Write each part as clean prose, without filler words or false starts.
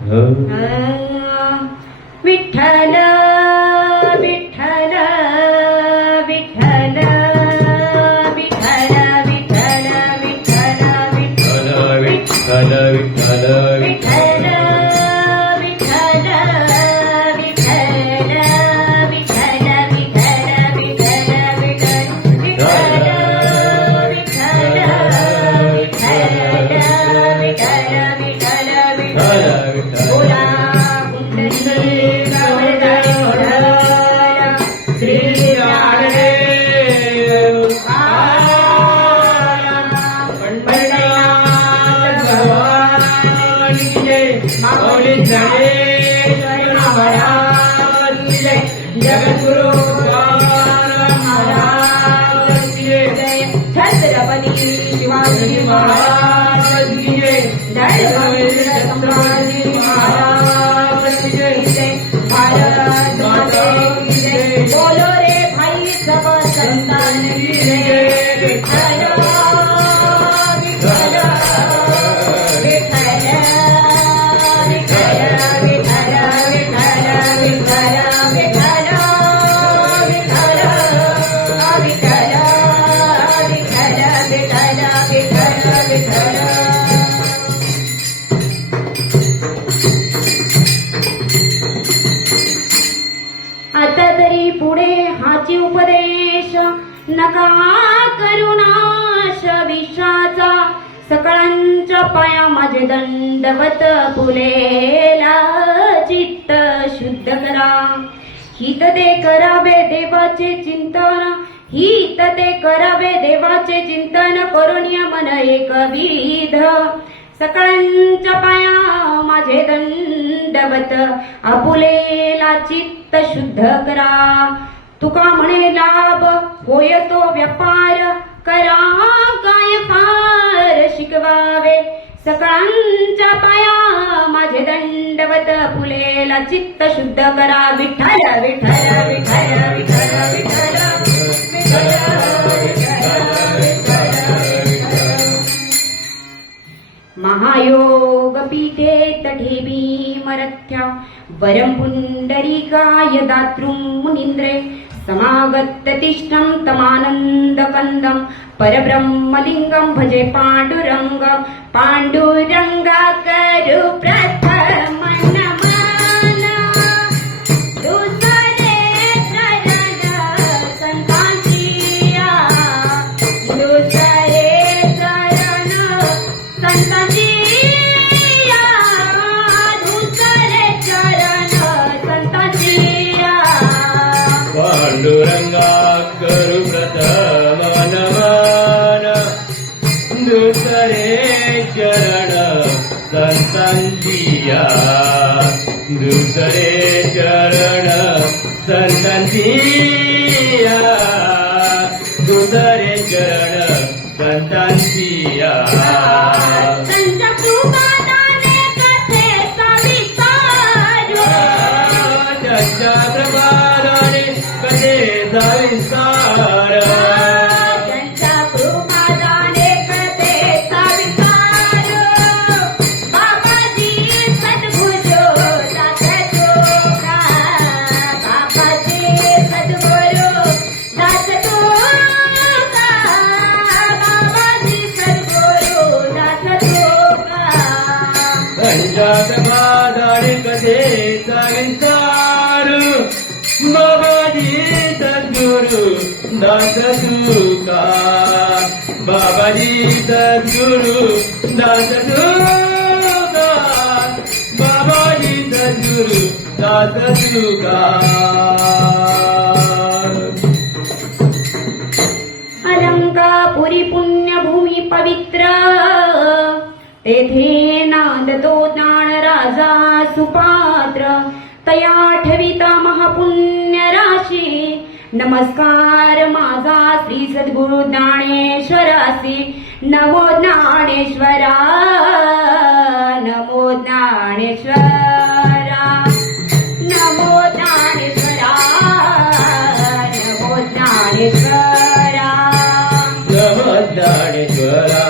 विठ्ठल विठ्ठल विठ्ठल विठ्ठल विठ्ठल विठ्ठल विठ्ठल विठ्ठल विठ्ठल जगद्गुरु छत्रपती शिवाजी महाराज की जय, जय छत्रपती महाराज की जय, भारत माता की जय, बोलो रे भाई सब संतान की जय, विठ्ठल विठ्ठल विठ्ठल विठ्ठल विठ्ठल विठ्ठल विठ्ठल आता तरी पुढे हाची उपदेश नका करुणाश विश्वाचा, सकळांच्या पाया माझे दंडवत फुलेला चित्त शुद्ध करा. हित ते करावे देवाचे चिंतन, हित ते करावे देवाचे चिंतन, करून मन एकविध. सकळांच्या पाया माझे दंडवत आपुलेला चित्त शुद्ध करा. तुका म्हणे लाभ होय तो व्यापार, करा काय फार शिकवावे. सकळांच्या पाया माझे दंडवत फुलेला चित्त शुद्ध करा. विठ्ठल विठ्ठल विठ्ठल विठ्ठल विठ्ठल महायोग पीठे तठेबी मरथ्या, वरं पुंडरीकाय दातृं मुनींद्रे. समागत्य तिष्ठं तमानन्दकन्दं, परब्रह्मलिंगं भजे पांडुरंग. पांडुरंगा करू प्रथम नमन, दुसरे चरण संतांची, दुसरे चरण संतांची, दुसरे चरण संतांची. पांडुरंगा करू प्रथम नमन, दुसरे चरण संतांची, दुसरे चरण संतांची, दुसरे चरण संतांची. त्यांच्या कृपादाने कथेचा विस्तार, त्यांच्या कृपादाने कथेचा विस्तार, त्यांच्या कृपादाने कथेचा विस्तार. बाबाजी सद्गुरू दास तुका, बाबाजी सद्गुरू दास तुका, बाबाजी सद्गुरू दास तुका. त्यांच्या कृपादाने कथेचा विस्तार, बाबाजी सद्गुरू दास तुका, बाबाजी सद्गुरू दास तुका, बाबाजी सद्गुरू दास तुका. अलंकापुरी पुण्यभूमी पवित्र, तेथे नांदतो ज्ञान राजा सुपात्र. तया ठविता महापुण्य राशी, नमस्कार माझा श्री सद्गुरु ज्ञानेश्वरासी. नमो ज्ञानेश्वरा, नमो ज्ञानेश्वरा, नमो ज्ञानेश्वरा, नमो ज्ञानेश्वरा. नमो ज्ञानेश्वरा,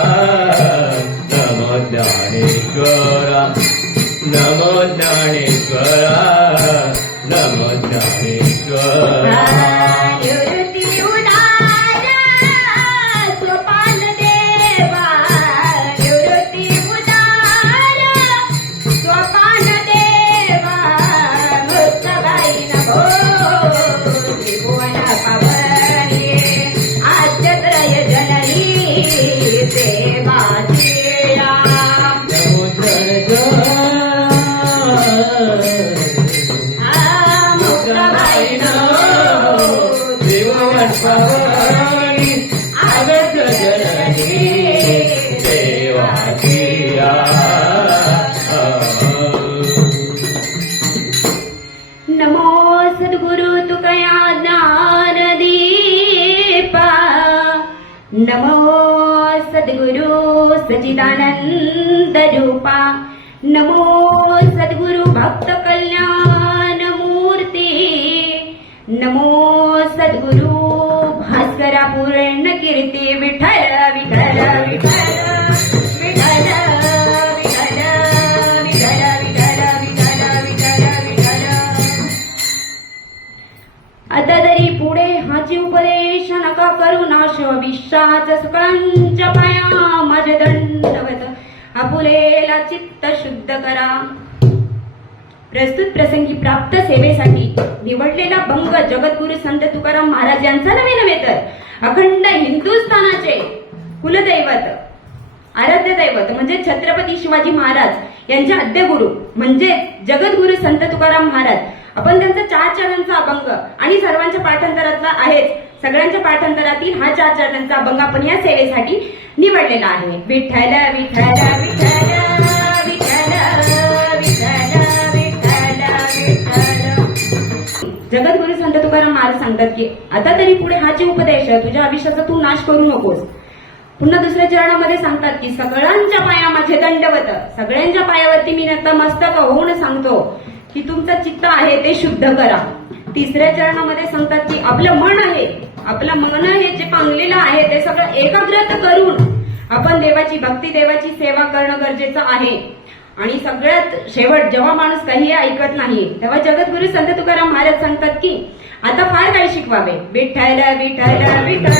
नमो ज्ञानेश्वरा, नमो ज्ञानेश्वरा नमो ज्ञानेश्वरा निवृत्ती उदारा सोपान देवा निवृत्ती उदारा सोपान देवा मुक्ताबाई नमो त्रिभुवन पावनी आद्यत्रय जननी देवाची नमो मुक्ताबाई नमो त्रिभुवन पावनी आद्य जननी देवाची नमो सद्गुरु तुकया ज्ञानदीपा नमो सद्गुरु सच्चिदानंद रूपा नमो सद्गुरु भक्त कल्याण मूर्ती नमो सद्गुरु भास्करा पूर्ण कीर्ती विठ्ठल विठ्ठल विठ्ठल विठ्ठल विठ्ठल विठ्ठल विठ्ठल विठ्ठल विठ्ठल आता तरी पुढे हाची उपदेश नका करू नाश विश्वाचा सकळांच्या पाया माझे दंडवत आपुलेला चित्त शुद्ध करा. प्रस्तुत प्रसंगी प्राप्त सेवेसाठी निवडलेला भंग जगद्गुरु संत तुकाराम महाराज यांचा नव्हे तर अखंड हिंदुस्थानाचे कुलदैवत आराध्य दैवत म्हणजे छत्रपती शिवाजी महाराज यांचे आद्यगुरु म्हणजे जगद्गुरु संत तुकाराम महाराज. आपण त्यांचा 4 चरणांचा अभंग आणि सर्वांच्या पाठांतरातला आहेच, सगळ्यांच्या पाठांतरातील हा 4 चरणांचा अभंग आपण या सेवेसाठी निवडलेला आहे. विठ्ठल विठ्ठल विठ्ठल विठ्ठल विठ्ठल विठ्ठल विठ्ठल. जगद्गुरु संत तुकाराम महाराज सांगतात की आता तरी पुढे हाचे उपदेश तुझ्या आयुष्याचा तू नाश करू नकोस. पुन्हा दुसऱ्या चरणामध्ये सांगतात की सगळ्यांच्या पाया माझे दंडवत, सगळ्यांच्या पायावरती मी नतमस्तक होऊन सांगतो की तुमचं चित्त आहे ते शुद्ध करा. तिसऱ्या चरणामध्ये सांगतात की आपलं मन आहे, आपलं मन हे जे पांगलेलं आहे ते सगळं एकाग्रत करून आपण देवाची भक्ती देवाची सेवा करणं गरजेचं आहे. आणि सगळ्यात शेवट जेव्हा माणूस काही ऐकत नाही तेव्हा जगद्गुरु संत तुकाराम महाराज सांगतात की आता फार काय शिकवावे. विठ्ठल विठ्ठल विठ्ठल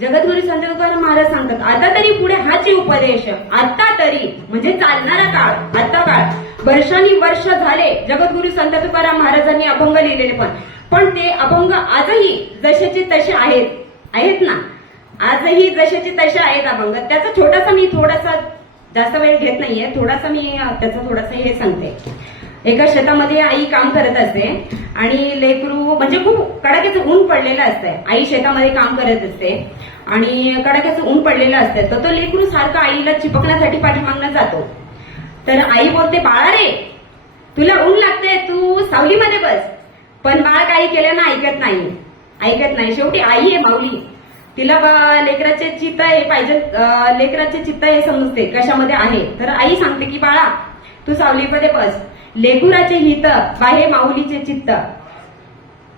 जगद्गुरु संत तुकाराम महाराज सांगतात आता तरी पुढे हाचे उपदेश. आता तरी म्हणजे चालणारा काळ, आता काळ वर्षांनी वर्ष झाले जगद्गुरु संत तुकाराम महाराजांनी अभंग लिहिलेले पण ते अभंग आजही जसेचे तसे आहेत ना, आजही जसेचे तसे आहेत अभंग. त्याचा छोटासा मी थोडासा जास्त वेळ घेत नाहीये, थोडासा मी त्याचा थोडासा हे सांगते. एका शेतामध्ये आई काम करत असते आणि लेकरू म्हणजे खूप कडाक्याचं ऊन पडलेलं असतंय. आई शेतामध्ये काम करत असते आणि कडाक्याचं ऊन पडलेलं असतं तर तो लेकरू सारखं आईला चिपकण्यासाठी पाठीमागणं जातो. तर आई बोलते बाळा रे तुला ऊन लागतंय तू सावलीमध्ये बस. पण बाळ काही केल्यानं ऐकत नाही. शेवटी आई आहे माऊली, तिला लेकराचे चित्त हे पाहिजे, लेकराचे चित्त हे समजते कशामध्ये आहे. तर आई सांगते की बाळा तू सावलीमध्ये बस, लेकुराचे हित बाहे माऊलीचे चित्त.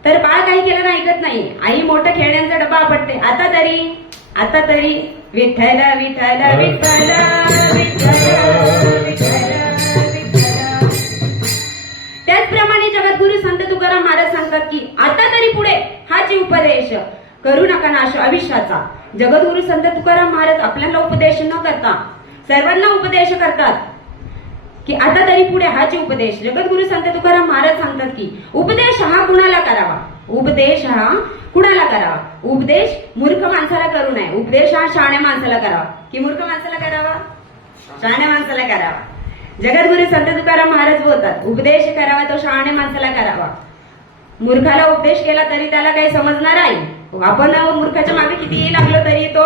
तर बाळ काही केल्यानं ऐकत नाही. आई मोठं खेळण्यांचा डबा आपटते. आता तरी विठ्ठल विठ्ठल विठ्ठल विठ्ठल विठ्ठल. त्याचप्रमाणे जगद्गुरु संत तुकाराम महाराज सांगतात की आता तरी पुढे हाच उपदेश करू नका नाश आयुष्याचा. जगद्गुरु संत तुकाराम महाराज आपल्याला उपदेश न करता सर्वांना उपदेश करतात की आता तरी पुढे हाच उपदेश. जगद्गुरु संत तुकाराम महाराज सांगतात की उपदेश हा कुणाला करावा, उपदेश हा कुणाला करावा. उपदेश मूर्ख माणसाला करू नये, उपदेश हा शहाण्या माणसाला करावा. की मूर्ख माणसाला करावा, शहाण्या माणसाला करावा. जगद्गुरु संत तुकाराम महाराज बोलतात उपदेश करावा तो शहाण्या माणसाला करावा. मूर्खाला उपदेश केला तरी त्याला काही समजणार आहे. आपण मूर्खाच्या मागे कितीही लागलो तरी तो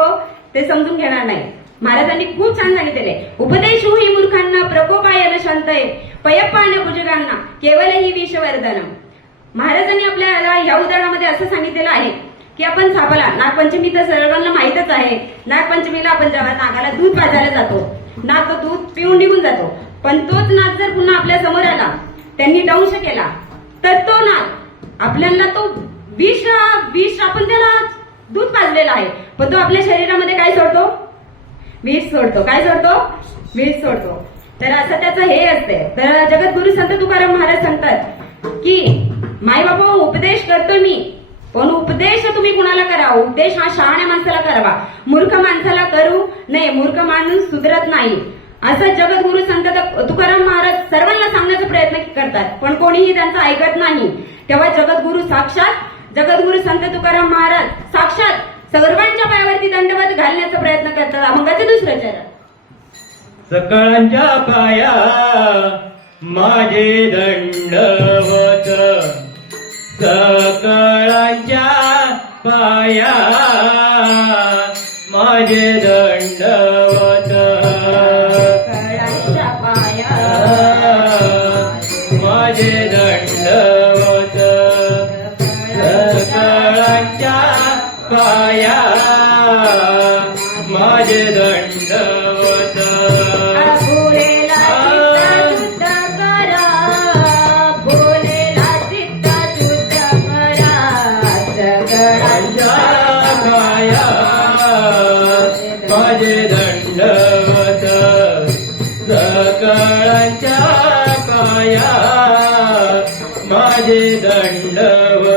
ते समजून घेणार नाही. महाराजांनी खूप छान सांगितले उपदेश ही मूर्खांना प्रकोपायन शांतय पयप्पान भुजगांना केवल ही विषवर्धन. महाराजांनी आपल्याला या उदाहरणामध्ये असं सांगितलेलं आहे की आपण सापाला नागपंचमी तर सर्वांना माहितच आहे. नागपंचमीला आपण जेव्हा नागाला दूध पाजायला जातो, नाग तो दूध पिऊन निघून जातो. पण तोच नाग जर पुन्हा आपल्या समोर आला, त्यांनी दंश केला तर तो नाग आपल्याला तो विष आपण त्याला दूध पाजलेलं आहे पण तो आपल्या शरीरामध्ये काय सोडतो? विष सोडतो. काय सोडतो? विष सोडतो. तर असं त्याचं हे असते. तर जगद्गुरु संत तुकाराम महाराज सांगतात की माय बाबा उपदेश करतोय मी, पण उपदेश तुम्ही कुणाला करा? उपदेश हा शहाण्या माणसाला करावा, मूर्ख माणसाला करू नये. मूर्ख माणूस सुधरत नाही. असं जगद्गुरु संत तुकाराम महाराज सर्वांना सांगण्याचा प्रयत्न करतात, पण कोणीही त्यांचं ऐकत नाही. तेव्हा जगद्गुरु संत तुकाराम महाराज साक्षात सर्वांच्या पायावरती दंडवत घालण्याचा प्रयत्न करतात. अभंगाचे दुसरं चरण. सकळांच्या पाया माझे दंडवत, सकळांच्या पाया माझे दंडवत, सकळांच्या पाया माझे दंडवत, सकळांच्या पाया माझे दंडवत. माझे दंडवत, सकळांच्या पाया माझे दंडवत.